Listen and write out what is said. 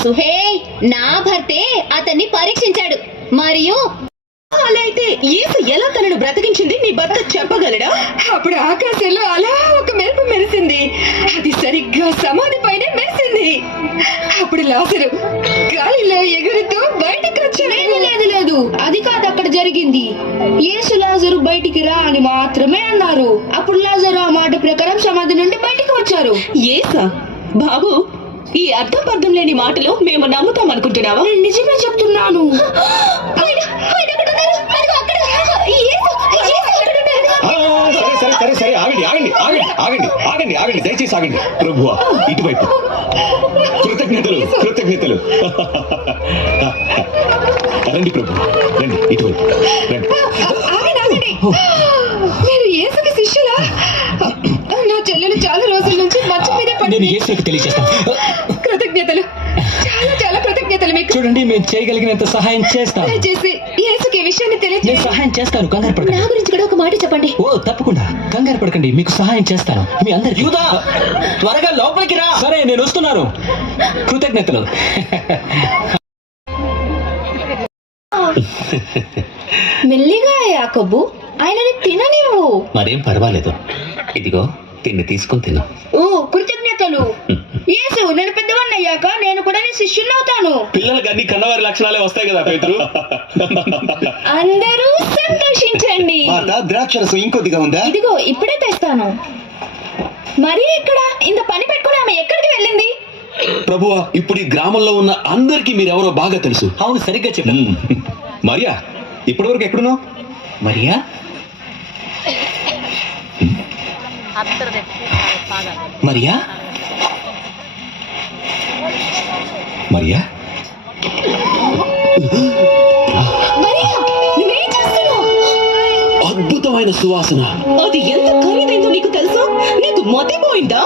తెలుసు? హే, నా భర్తే అతన్ని పరీక్షించాడు. మరియు అలా అయితే యేసు ఎలా తనను బ్రతికించింది నీ భర్త చెప్పగలడా? అప్పుడు ఆకాశంలో అలా ఒక మెరుపు మెరిసింది. అది సరిగ్గా సమాధి పైన మెరిసింది. అప్పుడు లాజరు గాలిలో ఎగురుతూ బయటకు వచ్చాడు. లేదు, అది కాదు అక్కడ జరిగింది. యేసు లాజరు బయటికి రా అని మాత్రమే అన్నారు. అప్పుడు లాజరు ఆ మాట ప్రకారం సమాధి నుండి బయటికి వచ్చారు. యేసా? బాబు, ఈ అర్థం లేని మాటలు మేము నమ్ముతాం అనుకుంటున్నావా? నేను నిజమే చెప్తున్నాను. సరే ఆగండి దయచేసి ఆగండి. ప్రభువా, ఇటువైపు. కృతజ్ఞతలు. రండి ప్రభు, రండి ఇటువైపు రండి. మీరు యేసుకి శిష్యులా? నా చెల్లెలు చాలా రోజుల నుంచి మంచం మీద నేను యేసుకి తెలియజేస్తాను. కృతజ్ఞతలు, చాలా కృతజ్ఞతలు మీకు. చూడండి, మేము చేయగలిగినంత సహాయం చేస్తాం. దయచేసి యేసుకి ఈ విషయాన్ని నేను తెలియజేయండి. సహాయం చేస్తాను, కంగారు పడకండి. నా గురించి కూడా ఒక మాట చెప్పండి. ఓ తప్పకుండా, కంగారు పడకండి, మీకు సహాయం చేస్తాను. మీ అందరికి త్వరగా లోపలికి రా. సరే, నేను వస్తున్నాను. కృతజ్ఞతలు. మెల్లిగా యాకోబు, ఆయనని తిననివ్వు. మరేం పర్వాలేదు, ఇదిగో తిని తీసుకుని తిను. ఓ కృతజ్ఞతలు. యేసు, నేను పెద్దవాడిని అయ్యాక నేను కూడా నీ శిష్యుని అవుతాను. పిల్లలకి అన్ని కన్నవారి లక్షణాలే వస్తాయి కదా పేతురు. అందరూ సంతోషించండి. ద్రాక్షరసం ఇంకొద్దిగా ఉందా? ఇదిగో ఇప్పుడే తెస్తాను. మరి ఇక్కడ ఇంత పని పెట్టుకుని ఆమె ఎక్కడికి వెళ్ళింది? ప్రభువా, ఇప్పుడు ఈ గ్రామంలో ఉన్న అందరికీ మీరెవరో బాగా తెలుసు. అవును, సరిగ్గా చెప్పాను. మరియా, ఇప్పటి వరకు ఎక్కడున్నావు? మరియా, మరియా, మరియా, నువ్వేం చేస్తున్నావు? అద్భుతమైన సువాసన. అది ఎంత ఖరీదైందో నీకు తెలుసా? నీకు మతిపోయిందా?